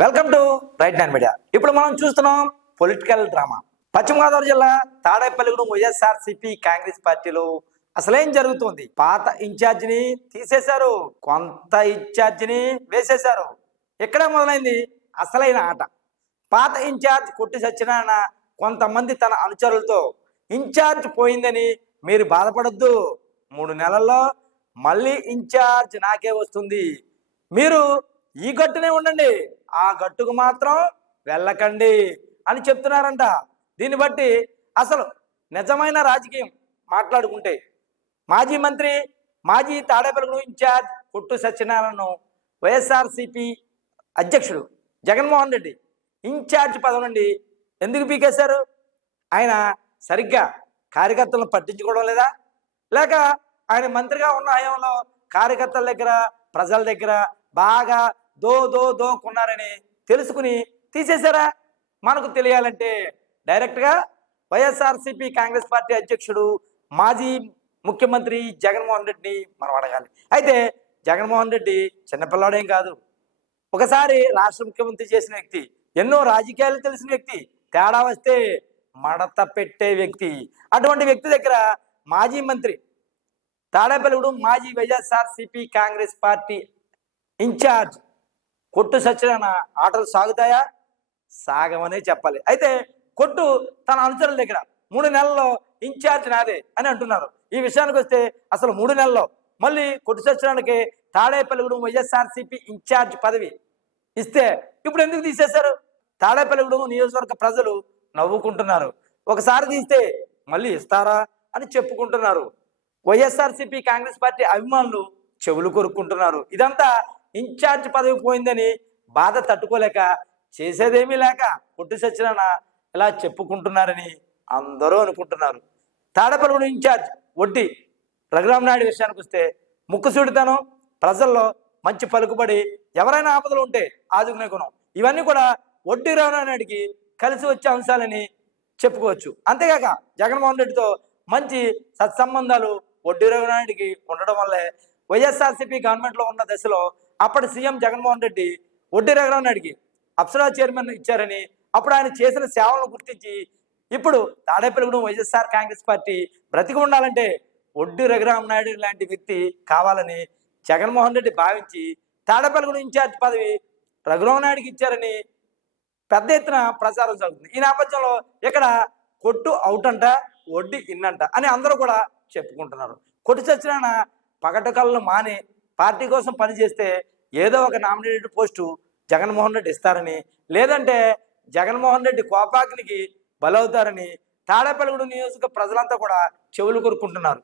Welcome to right nine media ఇప్పుడు మనం చూస్తున్నాం పొలిటికల్ డ్రామా పశ్చిమ గోదావరి జిల్లా తాడేపల్లిగూడెం వైఎస్ఆర్సీపీ కాంగ్రెస్ పార్టీలో అసలేం జరుగుతుంది? పాత ఇన్ఛార్జిని తీసేశారు. కొంత ఇన్ఛార్జిని వేసేశారు. ఇక్కడ మొదలైంది? అసలైన ఆట. పాత ఇన్ఛార్జ్ కొట్టి సత్యనారాయణ కొంతమంది తన అనుచరులతో ఇన్ఛార్జ్ పోయిందని మీరు బాధపడొద్దు. మూడు నెలల్లో మళ్ళీ ఇన్ఛార్జ్ నాకే వస్తుంది. మీరు ఈ గట్టునే ఉండండి. ఆ గట్టుకు మాత్రం వెళ్ళకండి అని చెప్తున్నారంట. దీన్ని బట్టి అసలు నిజమైన రాజకీయం మాట్లాడుకుంటే మాజీ మంత్రి మాజీ తాడేపల్లి ఇన్ఛార్జ్ కొట్టు సత్యనారాయణను వైఎస్ఆర్సిపి అధ్యక్షుడు జగన్మోహన్ రెడ్డి ఇన్ఛార్జ్ పదవి నుండి ఎందుకు పీకేశారు? ఆయన సరిగ్గా కార్యకర్తలను పట్టించుకోవడం లేదా? లేక ఆయన మంత్రిగా ఉన్న హయాంలో కార్యకర్తల దగ్గర ప్రజల దగ్గర బాగా దో దో దో కొన్నారని తెలుసుకుని తీసేశారా? మనకు తెలియాలంటే డైరెక్ట్గా వైఎస్ఆర్సిపి కాంగ్రెస్ పార్టీ అధ్యక్షుడు మాజీ ముఖ్యమంత్రి జగన్మోహన్ రెడ్డిని మనం అడగాలి. అయితే జగన్మోహన్ రెడ్డి చిన్నపిల్లాడేం కాదు. ఒకసారి రాష్ట్ర ముఖ్యమంత్రి చేసిన వ్యక్తి ఎన్నో రాజకీయాలు తెలిసిన వ్యక్తి తేడా వస్తే మడత పెట్టే వ్యక్తి. అటువంటి వ్యక్తి దగ్గర మాజీ మంత్రి తాడేపల్లిగూడెం మాజీ వైఎస్ఆర్సిపి కాంగ్రెస్ పార్టీ ఇన్ఛార్జ్ కొట్టు సత్యనారాయణ ఆటలు సాగుతాయా? సాగమనే చెప్పాలి. అయితే కొట్టు తన అనుచరుల దగ్గర మూడు నెలల్లో ఇన్ఛార్జ్ నాదే అని అంటున్నారు. ఈ విషయానికి వస్తే అసలు మూడు నెలల్లో మళ్ళీ కొట్టు సత్యనారాయణకి తాడేపల్లిగూడెం వైఎస్ఆర్సిపి ఇన్ఛార్జ్ పదవి ఇస్తే ఇప్పుడు ఎందుకు తీసేశారు? తాడేపల్లిగూడెం నియోజకవర్గ ప్రజలు నవ్వుకుంటున్నారు. ఒకసారి తీస్తే మళ్ళీ ఇస్తారా అని చెప్పుకుంటున్నారు. వైఎస్ఆర్సిపి కాంగ్రెస్ పార్టీ అభిమానులు చెవులు కొరుక్కుంటున్నారు. ఇదంతా ఇన్ఛార్జ్ పదవి పోయిందని బాధ తట్టుకోలేక చేసేదేమీ లేక పుట్టి సచ్చినాన ఇలా చెప్పుకుంటున్నారని అందరూ అనుకుంటున్నారు. తాడపల్లిగూడెం ఇన్ఛార్జ్ వడ్డీ రఘురామ్ నాయుడు విషయానికి వస్తే ముక్కుసూడితనం ప్రజల్లో మంచి పలుకుబడి ఎవరైనా ఆపదలు ఉంటే ఆదుకునే గుణం. ఇవన్నీ కూడా వడ్డీ నాయుడికి కలిసి వచ్చే అంశాలని చెప్పుకోవచ్చు. అంతేకాక జగన్మోహన్ రెడ్డితో మంచి సత్సంబంధాలు వడ్డీ రఘునాయుడికి ఉండడం వల్లే వైఎస్ఆర్సీపీ గవర్నమెంట్లో ఉన్న దశలో అప్పటి సీఎం జగన్మోహన్ రెడ్డి వడ్డీ రఘునాయుడికి అప్సరా చైర్మన్ ఇచ్చారని అప్పుడు ఆయన చేసిన సేవలను గుర్తించి ఇప్పుడు తాడేపల్లిగూడెం వైఎస్ఆర్ కాంగ్రెస్ పార్టీ బ్రతికి ఉండాలంటే ఒడ్డు రఘురామ నాయుడు లాంటి వ్యక్తి కావాలని జగన్మోహన్ రెడ్డి భావించి తాడేపల్లిగూడెం ఇన్ఛార్జ్ పదవి రఘురామ నాయుడికి ఇచ్చారని పెద్ద ఎత్తున ప్రచారం జరుగుతుంది. ఈ నేపథ్యంలో ఇక్కడ కొట్టు అవుట్ అంట వడ్డీ ఇన్నంట అని అందరూ కూడా చెప్పుకుంటున్నారు. కొట్టు చచ్చిన పగటకళ్ళు మాని పార్టీ కోసం పనిచేస్తే ఏదో ఒక నామినేటెడ్ పోస్టు జగన్మోహన్ రెడ్డి ఇస్తారని లేదంటే జగన్మోహన్ రెడ్డి కోపాగ్నికి బలవుతారని తాడేపల్లిగూడు నియోజక ప్రజలంతా కూడా చెవులు కొరుకుంటున్నారు